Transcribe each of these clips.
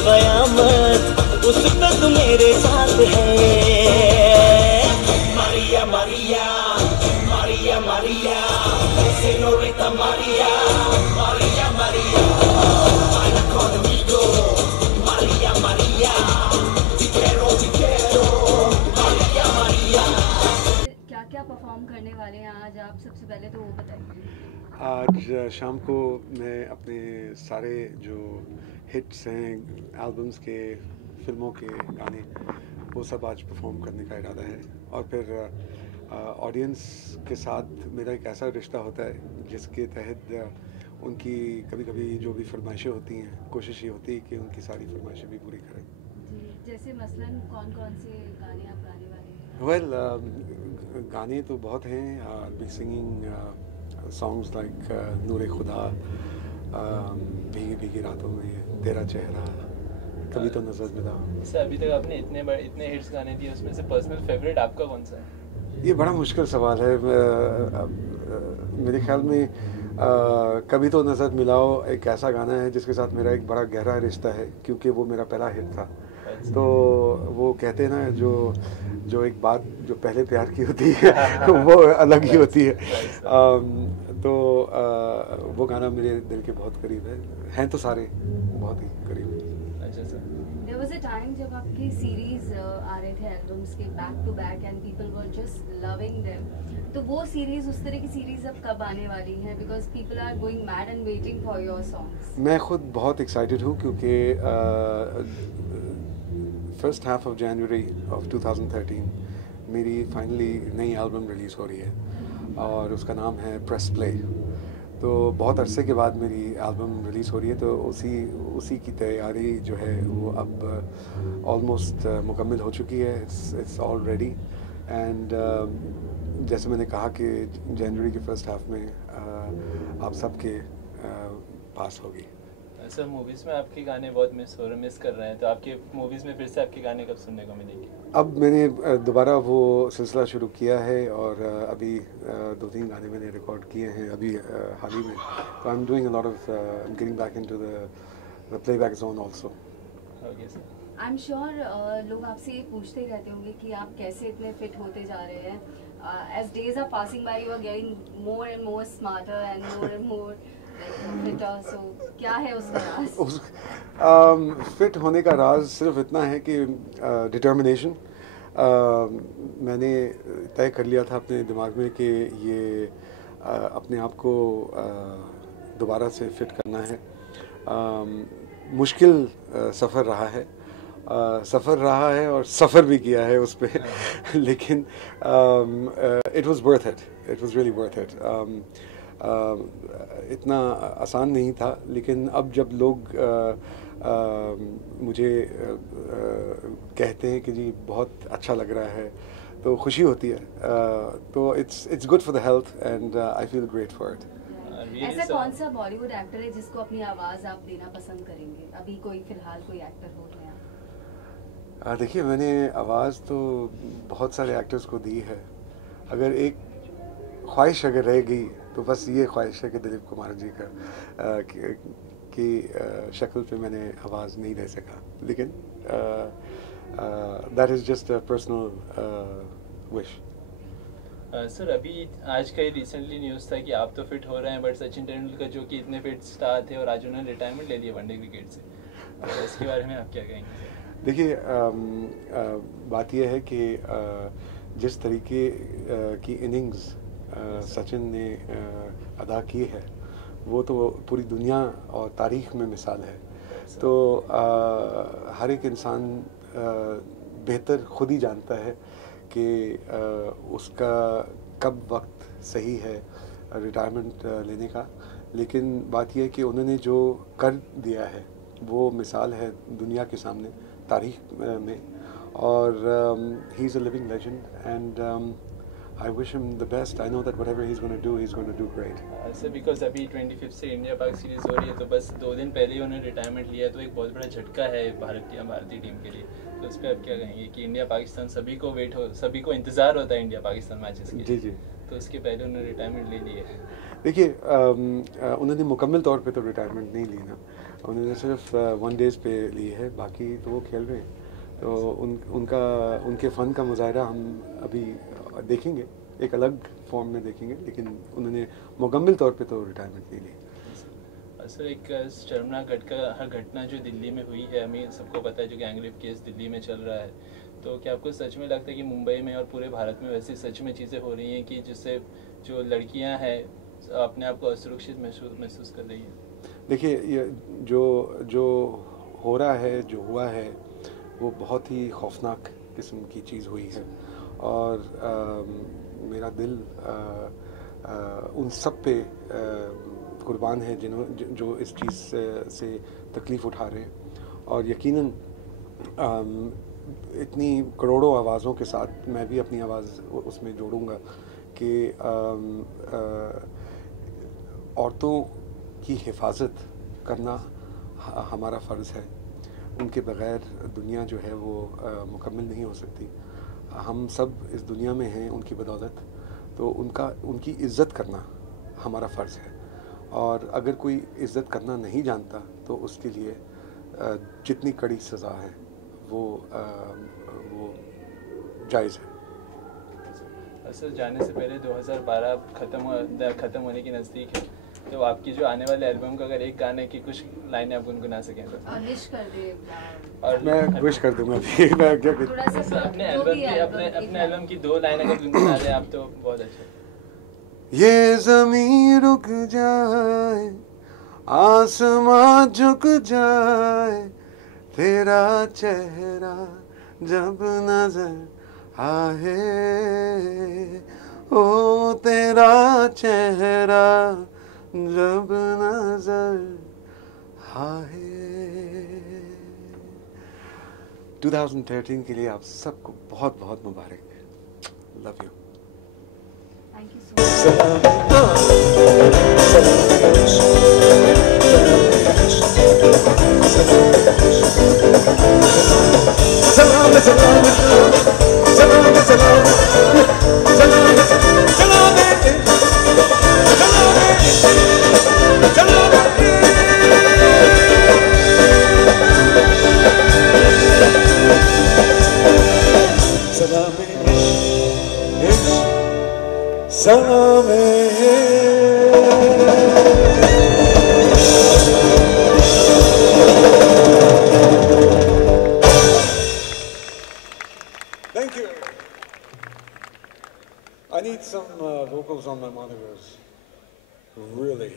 कयामत उस पे तू मेरे साथ है। Maria Maria Maria Maria senorita Maria Maria Maria baila conmigo Maria Maria te quiero Maria Maria। क्या क्या परफॉर्म करने वाले हैं आज आप, सबसे पहले तो वो बताइए। आज शाम को मैं अपने सारे जो हिट्स हैं एल्बम्स के, फिल्मों के गाने, वो सब आज परफॉर्म करने का इरादा है। और फिर ऑडियंस के साथ मेरा एक ऐसा रिश्ता होता है जिसके तहत उनकी कभी कभी जो भी फरमाइशें होती हैं, कोशिश ये होती है कि उनकी सारी फरमाइशें भी पूरी करें। जी, जैसे मसलन कौन कौन से गाने आप गाने वाले हैं? वेल गाने तो बहुत हैं। बी सिंगिंग सॉन्ग्स लाइक नूरे खुदा, भीगी भीगी रातों में, तेरा चेहरा, कभी तो नजर मिला। सर अभी तक आपने इतने हिट्स गाने दिए, उसमें से पर्सनल फेवरेट आपका कौन सा है? ये बड़ा मुश्किल सवाल है। मेरे ख्याल में कभी तो नज़र मिलाओ एक ऐसा गाना है जिसके साथ मेरा एक बड़ा गहरा रिश्ता है, क्योंकि वो मेरा पहला हिट था। तो वो कहते हैं ना, जो एक बात जो पहले प्यार की होती है वो अलग ही होती है। तो वो गाना मेरे दिल के बहुत करीब हैं तो सारे बहुत ही करीब हैं। अच्छा sir, There was a time जब आपकी सीरीज आ रहे थे एल्बम्स के back to back and people were just loving them, तो वो सीरीज, उस तरह की सीरीज अब कब आने वाली हैं? Because people are going mad and waiting for your songs. मैं खुद बहुत एक्साइटेड हूँ क्योंकि first half of January of 2013 मेरी फाइनली नई एल्बम रिलीज़ हो रही है और उसका नाम है प्रेस प्ले। तो बहुत अरसे के बाद मेरी एल्बम रिलीज़ हो रही है, तो उसी की तैयारी जो है वो अब ऑलमोस्ट मुकम्मल हो चुकी है। इट्स ऑल रेडी एंड जैसे मैंने कहा कि जनवरी के फर्स्ट हाफ में आप सबके पास होगी। सर मूवीज़ में आपके गाने बहुत मिस कर रहे हैं, तो आपके मूवीज़ में फिर से आपके गाने कब सुनने को मिलेंगे? अब मैंने दोबारा वो सिलसिला शुरू किया है और अभी 2-3 गाने मैंने रिकॉर्ड किए हैं अभी हाल ही में। तो I am doing a lot of getting back into the playback zone also. Okay sir. I am sure लोग आपसे ये पूछते ही रहते होंगे कि आप कैसे इतने फिट होते जा रहे हैं। As days are passing by you are getting more and more smarter and more fitter, so क्या है उसका राज? फिट होने का राज सिर्फ इतना है कि डिटर्मिनेशन। मैंने तय कर लिया था अपने दिमाग में कि ये अपने आप को दोबारा से फिट करना है। मुश्किल सफ़र रहा है और सफ़र भी किया है उस पर लेकिन it was worth it, it was really worth it. इतना आसान नहीं था, लेकिन अब जब लोग मुझे कहते हैं कि जी बहुत अच्छा लग रहा है तो खुशी होती है। तो it's good for the health and I feel great for it. ऐसा कौन सा बॉलीवुड एक्टर है जिसको अपनी आवाज़ आप देना पसंद करेंगे? अभी कोई फिलहाल कोई एक्टर हो रहे हैं? देखिए, मैंने आवाज़ तो बहुत सारे एक्टर्स को दी है। अगर एक ख्वाहिश अगर रह गई तो बस ये ख्वाहिश है कि दिलीप कुमार जी की शक्ल पे मैंने आवाज़ नहीं दे सका, लेकिन that is just a personal wish. Sir अभी आज का ही रिसेंटली न्यूज़ था कि आप तो फिट हो रहे हैं, बट सचिन तेंदुलकर जो कि इतने फिट स्टार थे और आज उन्होंने रिटायरमेंट ले लिया वनडे क्रिकेट से, तो इसके बारे में आप क्या कहेंगे? देखिए, बात यह है कि जिस तरीके की इनिंग्स सचिन ने अदा की है वो तो पूरी दुनिया और तारीख़ में मिसाल है। तो हर एक इंसान बेहतर खुद ही जानता है कि उसका कब वक्त सही है रिटायरमेंट लेने का। लेकिन बात यह है कि उन्होंने जो कर दिया है वो मिसाल है दुनिया के सामने, तारीख़ में, और he is a living legend and I wish him the best. I know that whatever he's going to do great. Sir because अभी 25 से इंडिया पाक सीरीज हो रही है, तो बस 2 दिन पहले ही उन्होंने रिटायरमेंट लिया, तो एक बहुत बड़ा झटका है भारतीय टीम के लिए। तो उस पर आप क्या कहेंगे कि इंडिया पाकिस्तान सभी को इंतज़ार होता है इंडिया पाकिस्तान मैचेस के? जी जी। तो उसके पहले उन्होंने रिटायरमेंट ले ली है। देखिए, उन्होंने मुकम्मल तौर पे तो रिटायरमेंट नहीं ली ना, उन्होंने सिर्फ 1 डेज़ पे ली है, बाकी तो वो खेल रहे हैं। तो उनके फ़न का मुजाहरा हम अभी देखेंगे, एक अलग फॉर्म में देखेंगे, लेकिन उन्होंने मुकम्मल तौर पे तो रिटायरमेंट ले ली। सर, एक शर्मनाक घटना जो दिल्ली में हुई है, हमें सबको पता है, जो गैंग रेप केस दिल्ली में चल रहा है, तो क्या आपको सच में लगता है कि मुंबई में और पूरे भारत में वैसी सच में चीज़ें हो रही हैं कि जिससे जो लड़कियां हैं अपने आप को असुरक्षित महसूस कर रही हैं? देखिए, ये जो हो रहा है, जो हुआ है, वो बहुत ही खौफनाक किस्म की चीज़ हुई है। और मेरा दिल उन सब पे कुर्बान है जो इस चीज़ से तकलीफ़ उठा रहे हैं। और यकीनन इतनी करोड़ों आवाज़ों के साथ मैं भी अपनी आवाज़ उसमें जोड़ूंगा कि औरतों की हिफाजत करना हमारा फ़र्ज़ है। उनके बग़ैर दुनिया जो है वो मुकम्मल नहीं हो सकती। हम सब इस दुनिया में हैं उनकी बदौलत, तो उनकी इज़्ज़त करना हमारा फ़र्ज़ है। और अगर कोई इज़्ज़त करना नहीं जानता तो उसके लिए जितनी कड़ी सज़ा है वो जायज़ है। सर, जाने से पहले 2012 ख़त्म होने के नज़दीक है, तो आपकी जो आने वाले एल्बम का अगर एक गाने की कुछ लाइनें आप गुनगुना सकें तो? विश कर दे। और मैं विश कर दूंगा भी। मैं क्या थोड़ा सा सर, अपने जो भी अपने एल्बम की 2 लाइन अगर गुनगुना दें आप तो बहुत अच्छा। ये ज़मीं रुक जाए, आसमां झुक जाए, तेरा चेहरा जब नजर आए, ओ तेरा चेहरा जब नजर आए। 2013 के लिए आप सबको बहुत बहुत मुबारक। Love you. Thank you so Thank you. I need some vocals on my monitors. Really.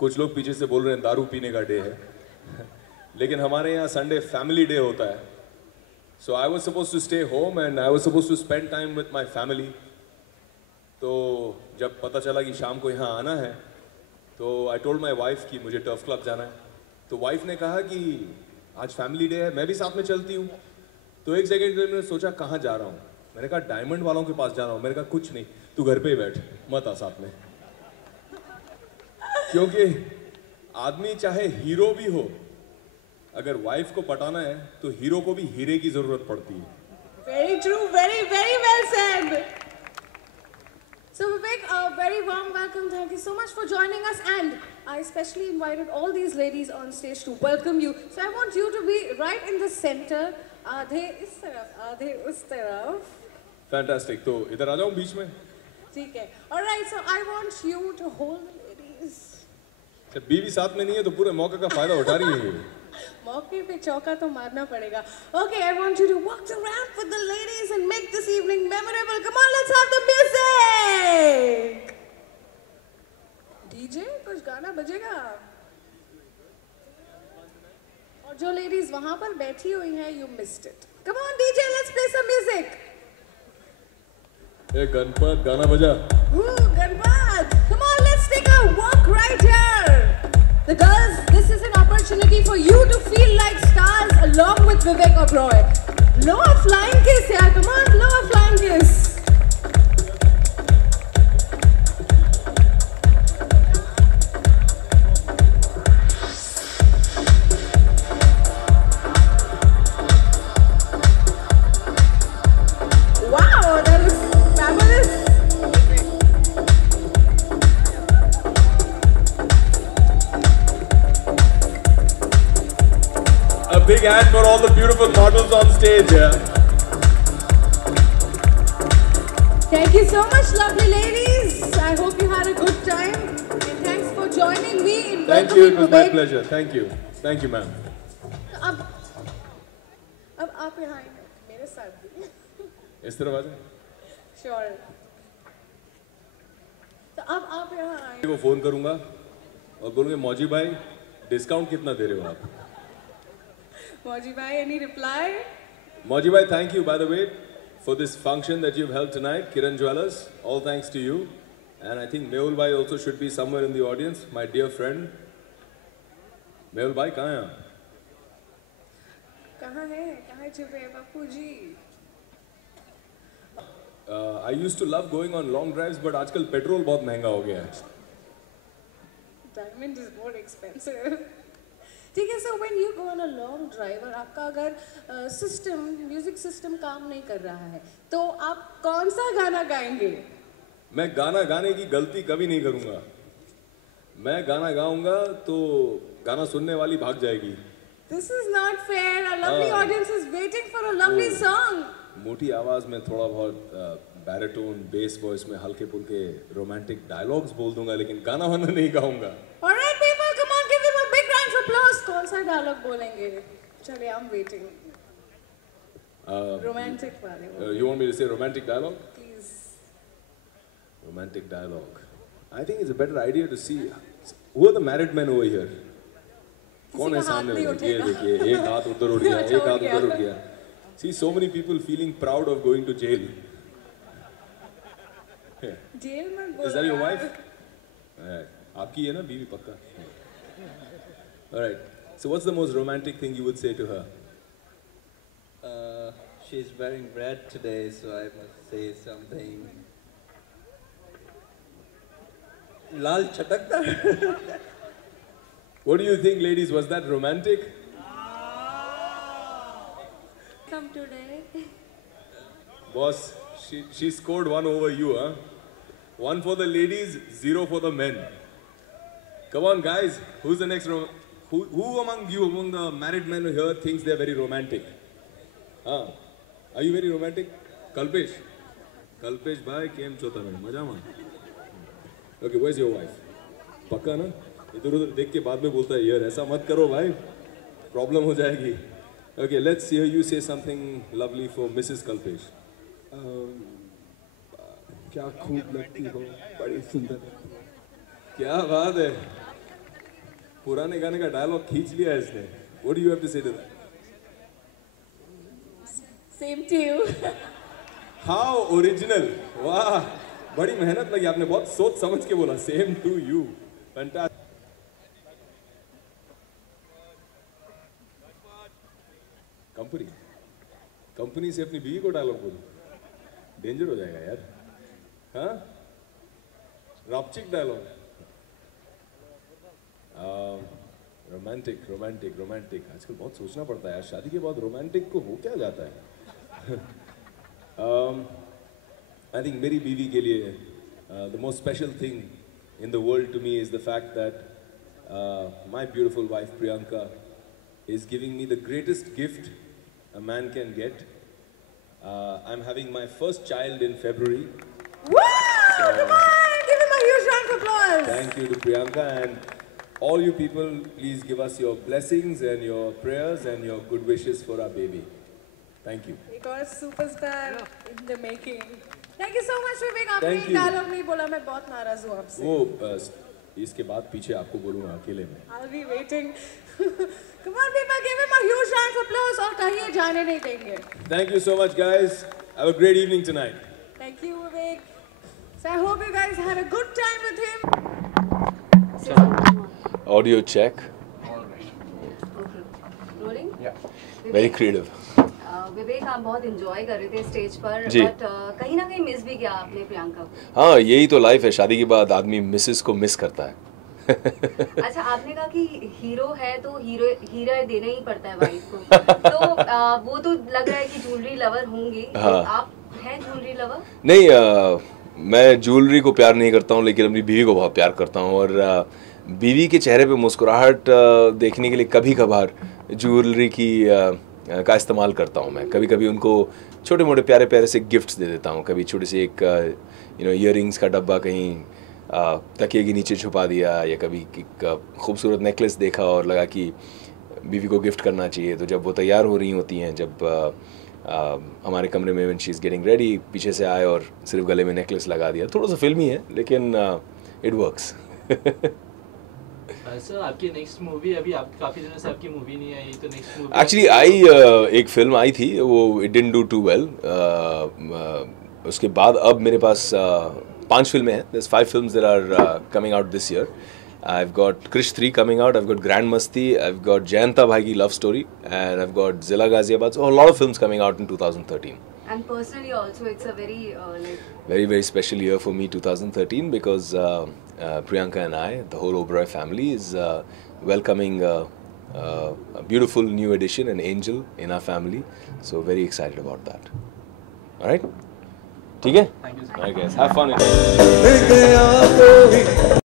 कुछ लोग पीछे से बोल रहे हैं दारू पीने का डे है, लेकिन हमारे यहाँ संडे फैमिली डे होता है. So I was supposed to stay home and I was supposed to spend time with my family. तो जब पता चला कि शाम को यहाँ आना है, तो I told my wife कि मुझे टर्फ क्लब जाना है. तो वाइफ ने कहा कि आज फैमिली डे है, मैं भी साथ में चलती हूँ. तो एक सेकेंड के लिए मैंने सोचा कहाँ जा रहा हूँ. मैंने कहा डायमंड वालों के पास जा रहा हूँ. मैंने कहा कुछ नहीं, तू घर पे ही बैठ, मत आ साथ में. क्योंकि आदमी चाहे हीरो भी हो, अगर वाइफ को पटाना है तो हीरो को भी हीरे की जरूरत पड़ती है. Very true, very, very well said. So Vivek, a very warm welcome. Thank you so much for joining us, and I especially invited all these ladies on stage to welcome you. So I want you to be right in the center. आधे इस तरफ, आधे उस तरफ. Fantastic. तो इधर आ जाऊं बीच में. ठीक है. All right. So I want you to hold the ladies. जब बीवी साथ में नहीं है तो पूरे मौके का फायदा उठा रही है. मौके पे चौका तो मारना पड़ेगा. Okay, I want you to walk the ramp with the ladies and make this evening memorable. Come on, let's have the music. DJ, कुछ गाना बजेगा. और जो ladies वहाँ पर बैठी हुई हैं, you missed it. Come on, DJ, let's play some music. ए गणपत गाना बजा. Ooh, Ganpat. Come on, let's take a walk right here. The girls, this is an opportunity for you to feel like stars along with Vivek Oberoi. Blow a flying kiss, yeah. Come on, blow a flying kiss. Wow, that was fabulous. A big hand for all the beautiful models on stage here. Thank you so much, lovely ladies. I hope you had a good time. And thanks for joining me in Thank you. It was my Vivek. pleasure. Thank you. Thank you, ma'am. अब आप यहाँ आएंगे मेरे साथ भी. इस तरफ आ जाए. Sure. तो अब आप यहाँ आएंगे. को फोन करूंगा और बोलूंगा मौजी भाई डिस्काउंट कितना दे रहे हो आप. Moji bhai, any reply? Moji bhai, thank you by the way for this function that you've held tonight, Kiran Jewellers. All thanks to you. And I think Mehul bhai also should be somewhere in the audience, my dear friend. Mehul bhai, कहाँ हैं आप? कहाँ है? कहाँ छुपे हैं Pappu ji? I used to love going on long drives, but आजकल petrol बहुत महंगा हो गया है. Diamond is more expensive. ठीक है. So when you go on a long drive और आपका अगर सिस्टम, म्यूजिक सिस्टम काम नहीं कर रहा है, तो आप कौन सा गाना गाएंगे? मैं गाना गाने की गलती कभी नहीं करूंगा. मैं गाना गाऊंगा तो गाना सुनने वाली भाग जाएगी. This is not fair. A lovely audience is waiting for a lovely song. मोटी आवाज में थोड़ा बहुत बैरिटोन, बेस वॉइस में हल्के फुल्के रोमांटिक डायलॉग्स बोल दूंगा, लेकिन गाना वाना नहीं गाऊंगा. All right, people, come on, give him a big round of applause. कौन सा डायलॉग बोलेंगे? चलिए, I'm waiting. Romantic वाले. You want me to say romantic dialogue? Please. Romantic dialogue. I think it's a better idea to see who are the married men over here. कौन है सामने वाले? ये देखिए, एक हाथ उधर उठ गया, एक हाथ उधर उठ गया. See, so many people feeling proud of going to jail. Jail में बोल. Is that your wife? आपकी है ना बीवी पक्का. All right. So what's the most romantic thing you would say to her? She's wearing red today, so I must say something. Lal chatakta. What do you think, ladies? Was that romantic? Come today. Boss, she scored one over you, huh? One for the ladies, 0 for the men. Come on, guys. Who's the next? Who among you, among the married men here, thinks they're very romantic? Huh? Are you very romantic? Kalpesh? Kalpesh bhai, came chota mein. Maja man. Okay, where's your wife? Pakka na? इधर उधर देख के बाद में बोलता है यार ऐसा मत करो भाई, प्रॉब्लम हो जाएगी. Okay, let's hear you say something lovely for Mrs. Kalpesh. क्या खूब लगती हो, बड़ी सुंदर. क्या बात है. पुराने गाने का डायलॉग खींच लिया है इसने. What do you have to say to that? Same to you. How original! वाह, बड़ी मेहनत लगी आपने, बहुत सोच समझ के बोला. Same to you. Fantastic. Company से अपनी बीवी को डायलॉग बोलो, डेंजर हो जाएगा यार. हाँ, रॉपचिक डायलॉग. रोमांटिक आजकल बहुत सोचना पड़ता है यार, शादी के बाद रोमांटिक को हो क्या जाता है. आई थिंक मेरी बीवी के लिए the most special thing in the world to me is the fact that my beautiful wife Priyanka is giving me the greatest gift a man can get. I'm having my first child in February. Woo! Come on! Give him a huge round of applause. Thank you to Priyanka, and all you people, please give us your blessings and your prayers and your good wishes for our baby. Thank you. एक और superstar in the making. Thank you so much, Vivek. आपने Thank you. Dialogue नहीं बोला, मैं बहुत नाराज हूँ आपसे. वो इसके बाद पीछे आपको बोलूँगा अकेले में. I'll be waiting. Come on, people, give him a huge round of applause और कहीं जाने नहीं देंगे. Thank you so much, guys. Have a great evening tonight. Thank you, Vivek. So I hope you guys had a good time with him. Audio check. Okay. Rolling? Yeah. Very creative. विवेक, आप बहुत enjoy कर रहे थे stage पर, जी. But कहीं ना कहीं miss भी किया आपने प्रियंका को. हाँ, यही तो लाइफ है. शादी के बाद आदमी मिसेस को मिस करता है. अच्छा, आपने कहा कि हीरो है तो हीरा देना ही पड़ता है वाइफ को. तो वो तो लग रहा है कि ज्वेलरी लवर होंगी. हाँ. तो आप हैं ज्वेलरी लवर? नहीं, मैं ज्वेलरी को प्यार नहीं करता हूँ, लेकिन अपनी बीवी को बहुत प्यार करता हूँ. और बीवी के चेहरे पे मुस्कुराहट देखने के लिए कभी कभार ज्वेलरी की का इस्तेमाल करता हूँ मैं. कभी कभी उनको छोटे मोटे प्यारे प्यारे से गिफ्ट्स दे देता हूँ. कभी छोटे से एक ईयरिंग्स का डब्बा कहीं तकिए के नीचे छुपा दिया, या कभी एक खूबसूरत नेकलेस देखा और लगा कि बीवी को गिफ्ट करना चाहिए. तो जब वो तैयार हो रही होती हैं, जब हमारे कमरे में when she is getting ready, पीछे से आए और सिर्फ गले में नेकलेस लगा दिया. थोड़ा सा फिल्मी है, लेकिन इट वर्क्स. सर, आपकी नेक्स्ट मूवी, अभी आप काफ़ी दिनों से आपकी मूवी नहीं आई, तो नेक्स्ट मूवी एक्चुअली एक फिल्म आई थी, वो it didn't do too well. उसके बाद अब मेरे पास 5 फिल्में हैं. There's 5 films that are coming out this year. I've got Krish 3 coming out. I've got Grand Masti. I've got Jayanta Bhai ki Love Story, and I've got Zilla Ghaziabad. So a lot of films coming out in 2013. And personally also, it's a very Very special year for me, 2013, because Priyanka and I, the whole Oberoi family, is welcoming a beautiful new addition, an angel in our family. So very excited about that. All right. ठीक है? Thank you, sir. All right, guys. Have fun.